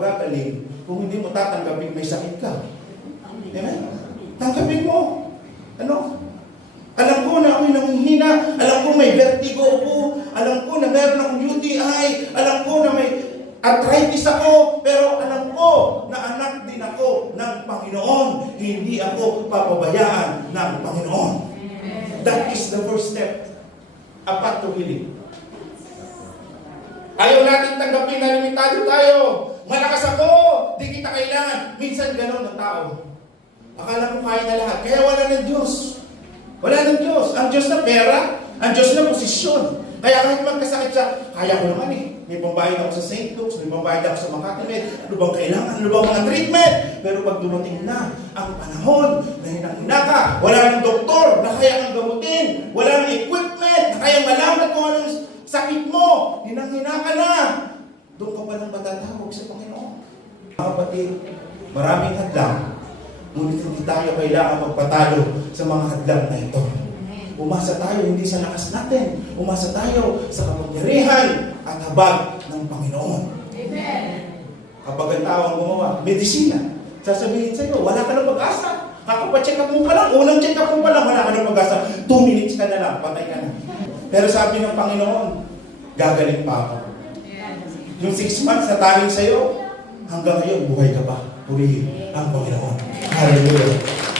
gagaling kung hindi mo tatanggapin may sakit ka. Amen? Tanggapin mo. Ano? Alam ko na ako'y nanghihina. Alam ko may vertigo ako. Alam ko na meron akong UTI. Alam ko na may arthritis ako. Pero alam ko na anak din ako ng Panginoon. Hindi ako papabayaan ng Panginoon. That is the first step. Apat to healing. Ayaw natin tanggapin na limitado tayo. Malakas ako. Di kita kailangan. Minsan gano'n ang tao. Akala mo kaya na lahat. Kaya wala ng Diyos. Wala ng Diyos. Ang Diyos na pera. Ang Diyos na posisyon. Kaya kahit magkasakit siya, kaya ko naman eh. May pambayad ako sa St. Luke's. May pambayad ako sa Makati Med. Ano bang kailangan? Ano bang mga treatment? Pero pag dumating na ang panahon na hinang-hina ka, wala ng doktor na kaya kang gamutin. Wala ng equipment na kaya malaman kung anong sakit mo. Hinang-hina ka na. Doon ka palang matatawag sa Panginoon. Mga kapatid, maraming hadlang. Ngunit hindi tayo kailangan magpatalo sa mga hadlang na ito. Umasa tayo hindi sa lakas natin. Umasa tayo sa kapangyarihan at habag ng Panginoon. Amen. Kapag ang tao ang gumawa, medisina, sasabihin sa iyo, wala ka ng pag-asa. Kakapacheck up mo pa lang, unang check up mo pa lang, wala ka ng pag-asa. 2 minutes ka na lang, patay ka na. Pero sabi ng Panginoon, gagaling pa ako. Yung 6 months na taling sa iyo, hanggang ngayon, buhay ka pa. Purihin ang Panginoon. Hallelujah.